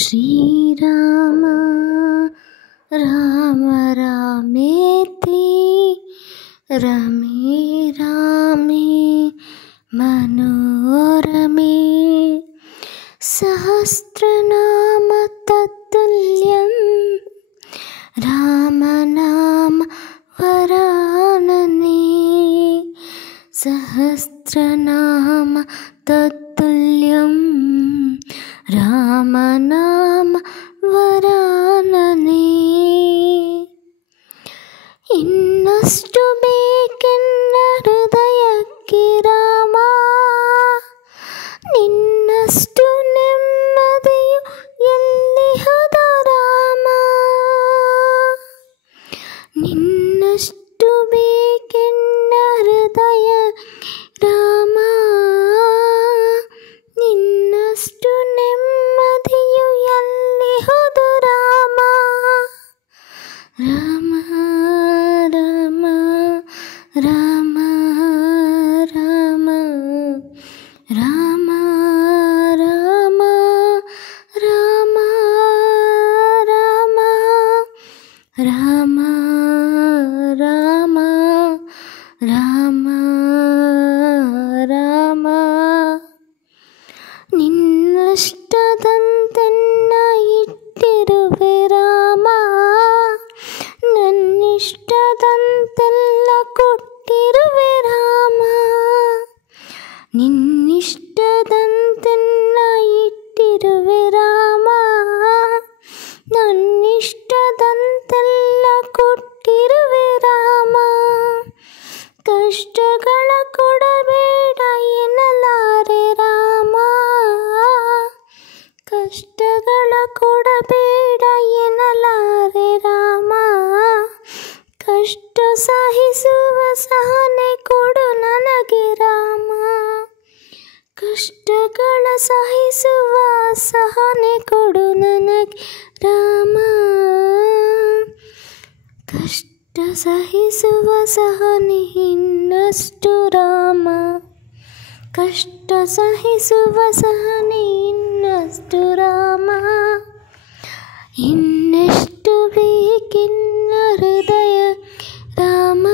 ಶ್ರೀರಾಮ ರಾಮ ರಾಮೇತಿ ರಮೇ ರಾಮೇ ಮನೋರಮೇ ಸಹಸ್ರನಾಮ ತತ್ತುಲ್ಯಂ ರಾಮನಾಮ ವರಾನನೆ ಸಹಸ್ರನಾಮ ತತ್ತುಲ್ಯಂ ರಾಮನಾಮ ವರಾನನೆ. ಇನ್ನಷ್ಟು ಬೇಕೆನ್ನ ಹೃದಯಕ್ಕೆ ರಾಮ, ನಿನ್ನಷ್ಟು ನೆಮ್ಮದಿಯು ಎಲ್ಲಿಹದ ರಾಮ. ನಿನ್ನಷ್ಟು ಬೇಕೆನ್ನ ಹೃದಯ ರಾಮ, ನಿನ್ನಷ್ಟು ನೆಮ್ಮದಿಯು ಎಲ್ಲಿಹುದು ರಾಮ. ರಾಮ ರಾಮ ರಾಮ ರಾಮ ರಾಮ ರಾಮ ರಾಮ ರಾಮ ರಾಮ ರಾಮ ರಾಮ ರಾಮ. ನಿನ್ನಷ್ಟದಂತೆನ್ನ ಇಟ್ಟಿರುವೆ ರಾಮ, ನನ್ನಿಷ್ಟದಂತೆಲ್ಲ ಕೊಟ್ಟಿರುವೆ ರಾಮ. ನಿನ್ನಿಷ್ಟದಂತೆನ್ನ ಇಟ್ಟಿರುವೆ ರಾಮ, ನನ್ನಿಷ್ಟದಂತೆಲ್ಲ ಕೊಟ್ಟಿರುವೆ ರಾಮ. ಕಷ್ಟಗಳ ಕೊಡಬೇಡ ಎನ್ನಲಾರೆ ರಾಮ, ಕಷ್ಟಗಳ ಕೊಡಬೇಡ ಎನ್ನಲಾರೆ ರಾಮ. ಕಷ್ಟ ಸಹಿಸುವ ಸಹನೆ ಕೊಡು ನನಗೆ ರಾಮ, ಕಷ್ಟಗಳ ಸಹಿಸುವ ಸಹನೆ ಕೊಡು ನನಗೆ ರಾಮ. ಕಷ್ಟ ಸಹಿಸುವ ಸಹನೆ ಇನ್ನಷ್ಟು ರಾಮ, ಕಷ್ಟ ಸಹಿಸುವ ಸಹನೆ ಇನ್ನಷ್ಟು ರಾಮ. ಇನ್ನೆಷ್ಟು ಬೇಕೆನ್ನ ಹೃದಯ ರಾಮ,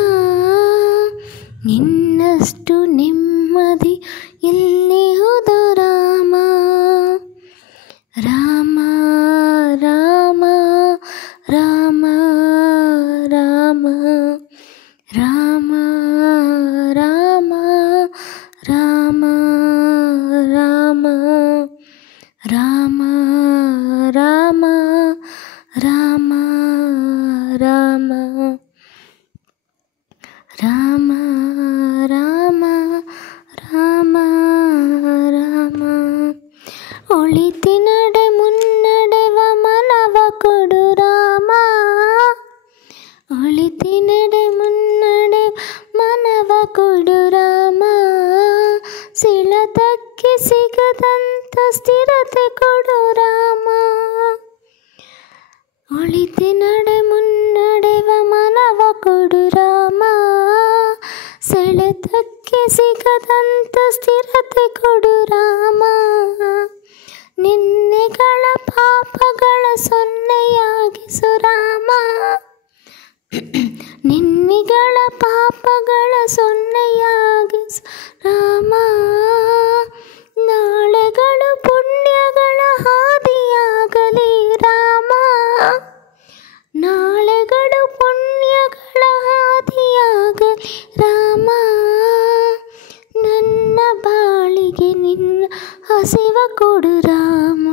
ನಿನ್ನಷ್ಟು ನೆಮ್ಮದಿ ಎಲ್ಲಿಹುದು ರಾಮ. ರಾಮ ರಾಮ ರಾಮ ರಾಮ ರಾಮ ರಾಮ ರಾಮ ರಾಮ ರಾಮ ರಾಮ ರಾಮ ರಾಮ ರಾಮ ರಾಮ ರಾಮ ರಾಮ. ಒಳಿತಿನಡೆ ಮುನ್ನಡೆವ ಮನವ ಕೊಡು ರಾಮ, ಒಳಿತಿನಡೆ ಮುನ್ನಡೆವ ಮನವ ಕೊಡು ರಾಮ. ಸಿಳತಕ್ಕೆ ಸಿಗದಂತ ಸ್ಥಿರತೆ ಕೊಡು ರಾಮ, ಒಳಿತಿನಡೆ ಮುನ್ನಡೆವ ಮನವ ಕೊಡು ರಾಮ. ಸೆಳೆತಕ್ಕೆ ಸಿಗದಂತ ಸ್ಥಿರತೆ ಕೊಡು ರಾಮ. ನಿನ್ನೆಗಳ ಪಾಪಗಳ ಸೊನ್ನೆಯಾಗಿಸು ರಾಮ, ನಿನ್ನೆಗಳ ಪಾಪಗಳ ಸೊನ್ನೆಯಾಗಿಸು ರಾಮ. ನಾಳೆಗಳು ಪುಣ್ಯಗಳ ಹಾದಿಯಾಗಲಿ ರಾಮ, ನಾಳೆಗಳು ಪುಣ್ಯಗಳ ಹಾದಿಯಾಗಲಿ ರಾಮ. ನನ್ನ ಬಾಳಿಗೆ ನಿನ್ನ ಹಸಿವ ಕೊಡು ರಾಮ,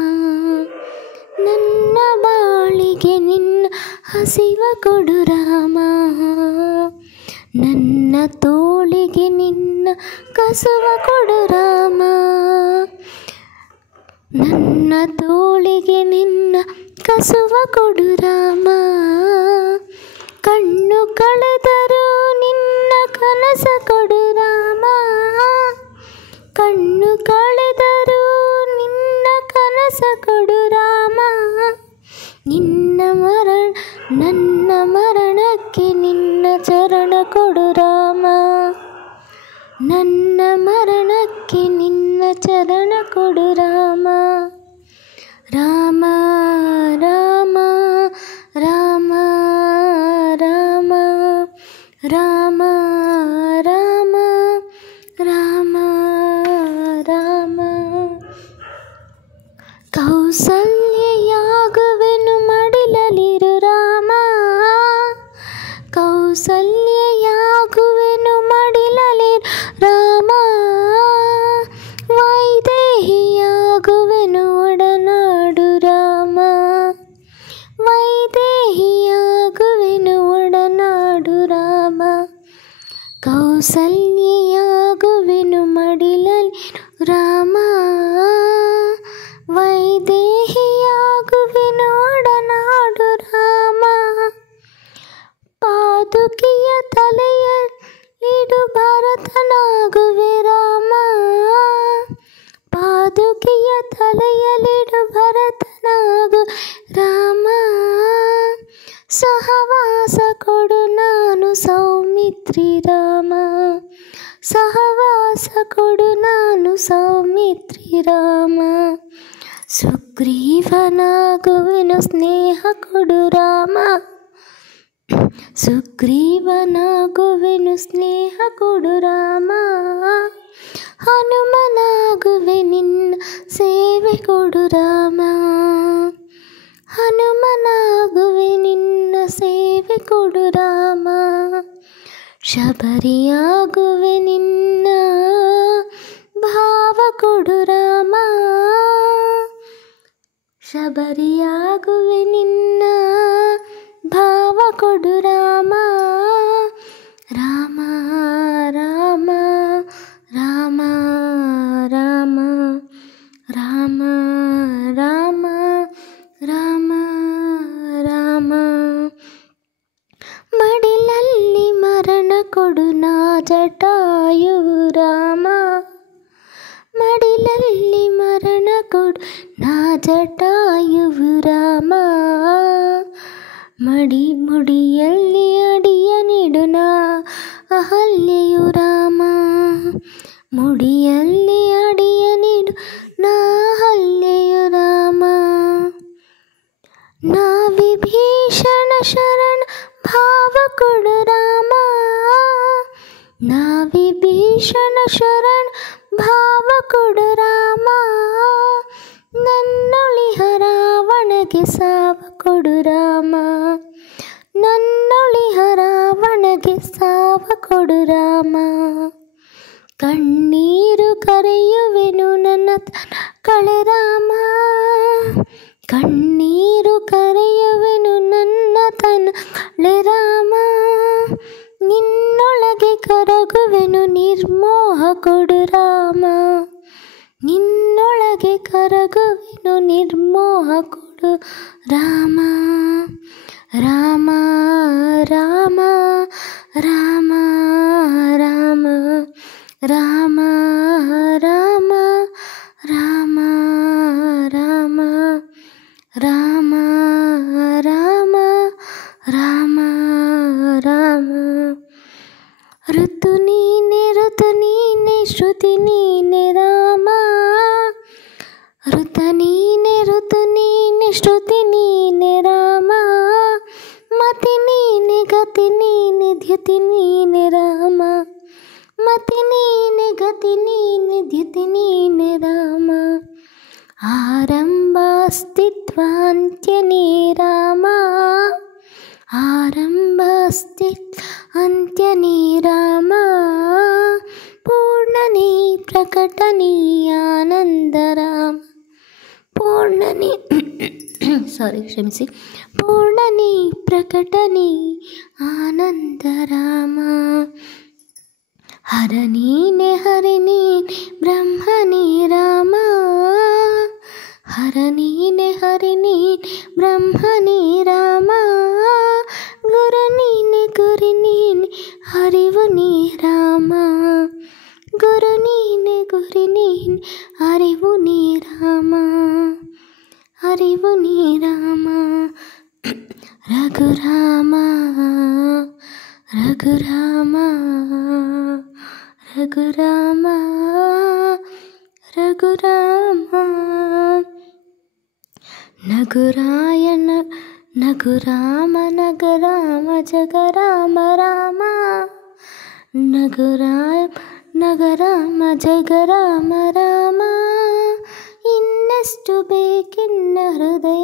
ನನ್ನ ಬಾಳಿಗೆ ನಿನ್ನ ಹಸಿವ ಕೊಡು ರಾಮ. ನನ್ನ ತೋಳಿಗೆ ನಿನ್ನ ಕಸುವ ಕೊಡು ರಾಮ, ನನ್ನ ತೋಳಿಗೆ ನಿನ್ನ ಕಸುವ ಕೊಡು ರಾಮ. ಕಣ್ಣು ಕಳೆದರೂ ನಿನ್ನ ಕನಸ ಕೊಡು ರಾಮ, ಕಣ್ಣು ಕಳೆದರೂ ನಿನ್ನ ಕನಸ ಕೊಡು ರಾಮ. ನನ್ನ ಮರಣಕ್ಕೆ ನಿನ್ನ ಚರಣ ಕೊಡು ರಾಮ, ನನ್ನ ಮರಣಕ್ಕೆ ನಿನ್ನ ಚರಣ ಕೊಡು ರಾಮ. ರಾಮ ಕೌಸಲ್ಯೆಯಾಗುವೆನು ಮಡಿಲಲಿರು ರಾಮ, ಕೌಸಲ್ಯೆಯಾಗುವೆನು ಮಡಿಲಲಿರು ರಾಮ, ವೈದೇಹಿಯಾಗುವೆನು ಒಡನಾಡು ರಾಮ, ವೈದೇಹಿಯಾಗುವೆನು ಒಡನಾಡು ರಾಮ, ಕೌಸಲ್ಯೆಯಾಗುವೆನು ಮಡಿಲಲಿರು ರಾಮ, ವೈದೇಹಿಯಾಗುವೆನು ಒಡನಾಡು ರಾಮ, ಪಾದುಕೆಯ ತಲೆಯಲ್ಲಿಡು ಭರತನಾಗುವೆ ರಾಮ, ಪಾದುಕೆಯ ತಲೆಯಲ್ಲಿಡು ಭರತನಾಗು ರಾಮ, ಸಹವಾಸ ಕೊಡು ನಾನು ಸೌಮಿತ್ರಿ ರಾಮ, ಸಹವಾಸ ಕೊಡು ನಾನು ಸೌಮಿತ್ರಿ ರಾಮ, ಸುಗ್ರೀವನಾಗುವೆನು ಸ್ನೇಹ ಕೊಡು ರಾಮ, ಸುಗ್ರೀವನಾಗುವೆನು ಸ್ನೇಹ ಕೊಡು ರಾಮ, ಹನುಮನಾಗುವೆ ನಿನ್ನ ಸೇವೆ ಕೊಡು ರಾಮ, ಹನುಮನಾಗುವೆ ನಿನ್ನ ಸೇವೆ ಕೊಡು ರಾಮ, ಶಬರಿಯಾಗುವೆ ನಿನ್ನ ಭಾವ ಕೊಡು ರಾಮ, ಶಬರಿಯಾಗುವೆ ನಿನ್ನ ಭಾವ ಕೊಡು ರಾಮ, ರಾಮ ರಾಮ ರಾಮ ರಾಮ ರಾಮ ರಾಮ ರಾಮ ರಾಮ, ಮಡಿಲಲ್ಲಿ ಮರಣ ಕೊಡು ನಾ ಜಟಾಯು ರಾಮ, ಮಡಿಲಲ್ಲಿ ಮರಣ ಕೊಡು ನಾ ಜಟಾಯು ರಾಮ, ಮುಡಿಯಲ್ಲಿ ಅಡಿಯ ನೀಡು ನಾ ಅಹಲ್ಯೆಯು ರಾಮ, ಮುಡಿಯಲ್ಲಿ ಅಡಿಯ ನೀಡು ನಾ ಅಹಲ್ಯೆಯು ರಾಮ, ನಾ ವಿಭೀಷಣ ಶರಣ ಭಾವ ಕೊಡು ರಾಮ, ನಾ ವಿಭೀಷಣ ಶರಣ ಭಾವ ಕೊಡು ರಾಮ, ನನ್ನೊಳಿಹ ರಾವಣಗೆ ಸಾವ ಕೊಡು ರಾಮ, ನನ್ನೊಳಿಹ ರಾವಣಗೆ ಸಾವ ಕೊಡು ರಾಮ, ಕಣ್ಣೀರು ಕರೆಯುವೆನು ನನ್ನ ತನ ಕಳೆ ರಾಮ, ಕಣ್ಣೀರು ಕರೆಯುವೆನು ನನ್ನ ತನ ಕಳೆ ರಾಮ, ನಿನ್ನೊಳಗೆ ಕರಗುವೆನು ನಿರ್ಮೋಹ ಕೊಡು ರಾಮ, ನಿನ್ನೊಳಗೆ ಕರಗುವೆನು ನಿರ್ಮೋಹ ಕೊಡು ರಾಮ, ರಾಮ ರಾಮ ರಾಮ ರಾಮ ರಾಮ ರಾಮ ರಾಮ ರಾಮ ರಾಮ ರಾಮ ರಾಮ ರಾಮ, ಋತು ನೀನೆ ಶ್ರುತಿ ನೀನೆ ರಾಮ, ಋತ ನೀನೆ ಶ್ರುತಿ ನೀನೆ ರಾಮ, ಮತಿ ನೀನೆ ಗತಿ ನೀನೆ ಧ್ಯತಿ ನೀನೆ ರಾಮ, ಮತಿ ನೀನೆ ಗತಿ ನೀನೆ ಧ್ಯತಿ ನೀನೆ ರಾಮ, ಆರಂಭ ಅಸ್ತಿತ್ವ ಅಂತ್ಯ ನೀ ರಾಮ, ಆರಂಭ ಅಸ್ತಿತ್ವ ಅಂತ್ಯ ನೀ ರಾಮ, ಪೂರ್ಣ ನೀ ಪ್ರಕಟ ನೀ ಆನಂದ ರಾಮ, ಪೂರ್ಣ ನೀ ಕ್ಷಮಿಸಿ, ಪೂರ್ಣ ನೀ ಪ್ರಕಟ ನೀ ಆನಂದ ರಾಮ, ಹರ ನೀನೆ ಹರಿ ನೀನೆ ಬ್ರಹ್ಮ ನೀ ರಾಮ, ಹರ ನೀನೆ ಹರಿ ನೀನೆ ಬ್ರಹ್ಮ ನೀ ರಾಮ, ಗುರು ನೀನೆ ಗುರಿ ನೀನೆ ಹರಿವು ನೀ ರಾಮ, ಗುರು ನೀನೆ ಗುರಿ ನೀನೆ ಹರಿವು ನೀ ರಾಮ, ಹರಿವು ನೀ ರಾಮ, ರಘುರಾಮ ರಘುರಾಮ ರಘುರಾಮ ರಘುರಾಮ, ನಗುರಾಯಣ ನಗುರಾಮ ನಗರಾಮ ಜಗರಾಮ ರಾಮ, ನಗುರಾಯ ನಗರಾಮ ಜಗರಾಮ ರಾಮ, ಇನ್ನೆಷ್ಟು ಬೇಕೆ ಹೃದಯ